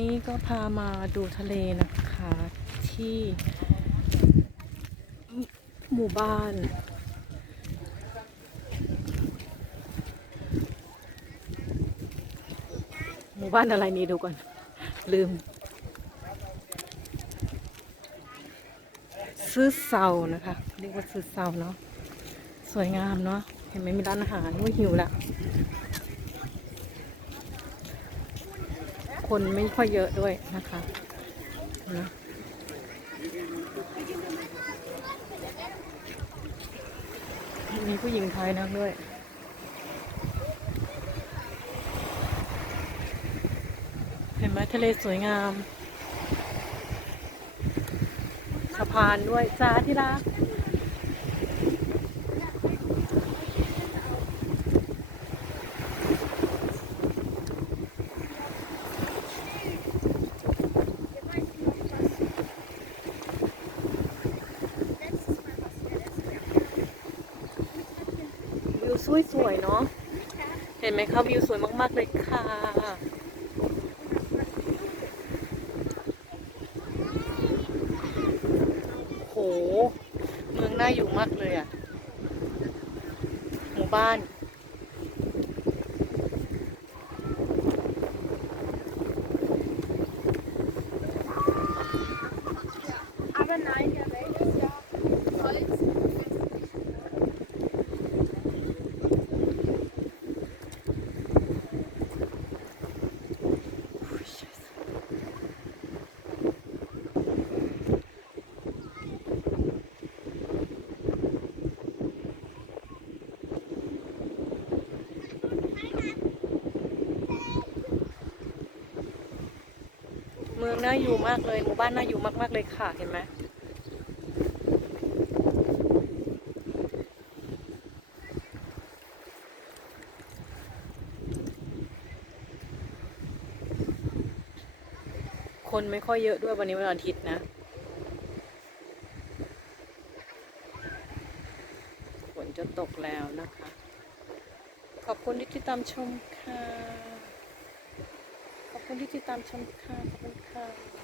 นี้ก็พามาดูทะเลนะคะที่หมู่บ้านอะไรนี่ดูก่อนลืมซื้อเซานะคะเรียกว่าซื้อเซาเนาะสวยงามเนาะเห็นไหมมีร้านอาหารว่าหิวละคนไม่ค่อยเยอะด้วยนะคะนะมีผู้หญิงไทยนั่งด้วยเห็นไหมทะเลสวยงามสะพานด้วยจ้าที่รักวิวสวยๆเนาะเห็นไหมคะวิวสวยมากๆเลยค่ะโหเมืองน่าอยู่มากเลยอ่ะหมู่บ้านเมืองน่าอยู่มากเลยหมู่บ้านน่าอยู่มากๆเลยค่ะเห็นไหมคนไม่ค่อยเยอะด้วยวันนี้วันอาทิตย์นะฝนจะตกแล้วนะคะขอบคุณที่ติดตามชมค่ะขอบคุณที่ติดตามชมค่ะขอบคุณค่ะ